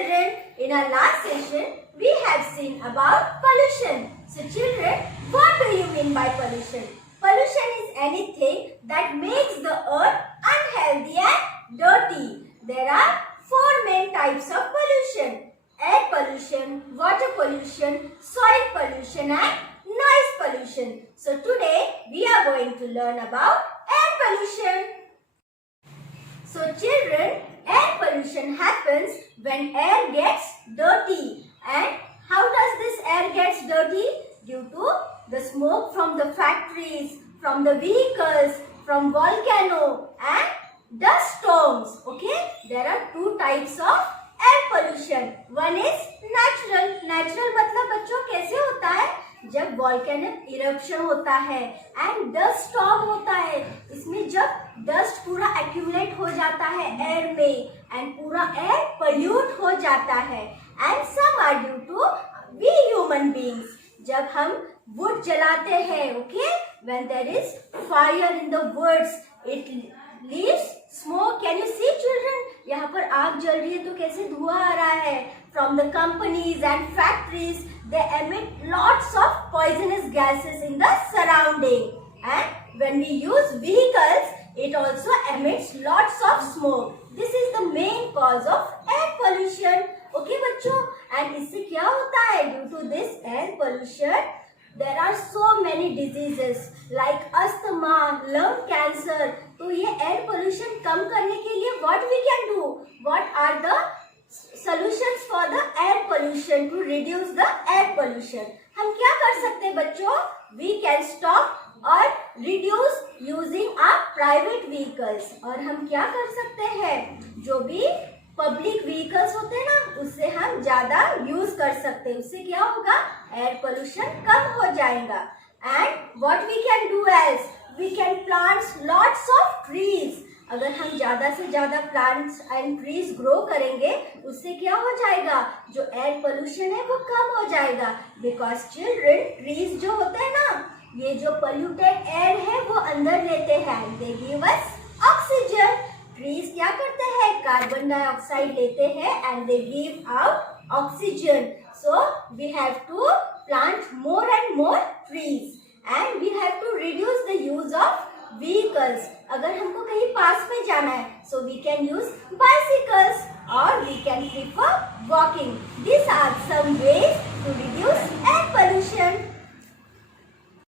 children, in our last session, we have seen about pollution. So children, what do you mean by pollution? Pollution is anything that makes the earth unhealthy and dirty. There are four main types of pollution: air pollution, water pollution, soil pollution and noise pollution. So today we are going to learn about air pollution. So children, air pollution happens when air gets dirty. And how does this air gets dirty? Due to the smoke from the factories, from the vehicles, from volcano and dust storms. Okay, there are two types of air pollution. One is natural. Natural मतलब बच्चों कैसे होता है? जब volcanic eruption होता है and dust storm होता है, इसमें जब डस्ट पूरा एक्यूमुलेट हो जाता है एयर में एंड पूरा एयर पोल्यूट हो जाता है and some are due to we human beings. जब हम वुड जलाते हैं, okay, when there is fire in the woods it leaves smoke. Can you see children? यहाँ पर आग जल रही है तो कैसे धुआं आ रहा है from the companies and factories. They emit lots of poisonous gases in the surrounding, and when we use vehicles, it also emits lots of smoke. This is the main cause of air pollution. Okay बच्चों, and इससे क्या होता है? Due to this air pollution, there are so many diseases like asthma, lung cancer. तो ये air pollution कम करने के लिए what we can do? What are the solutions for the air pollution to reduce the air pollution? हम क्या कर सकते हैं बच्चों? We can stop or reduce using our private vehicles. और हम क्या कर सकते हैं? जो भी पब्लिक व्हीकल्स होते हैं ना, उससे हम ज्यादा यूज कर सकते हैं. उससे क्या होगा? एयर पोल्यूशन कम हो जाएगा. And what we can do as? We can plant lots of trees. अगर हम ज्यादा से ज्यादा प्लांट्स एंड ट्रीज ग्रो करेंगे, उससे क्या हो जाएगा? जो एयर पोल्यूशन है वो कम हो जाएगा. बिकॉज चिल्ड्रन, ट्रीज जो होते हैं ना, ये जो पोल्यूटेड एयर है वो अंदर लेते हैं. They give us oxygen. Trees क्या करते हैं? कार्बन डाइऑक्साइड लेते हैं and they give out oxygen. So we have to plant more and more trees and we have to reduce the use of vehicles. अगर हमको कहीं पास में जाना है, so we can use bicycles or we can prefer walking. These are some ways to reduce air pollution.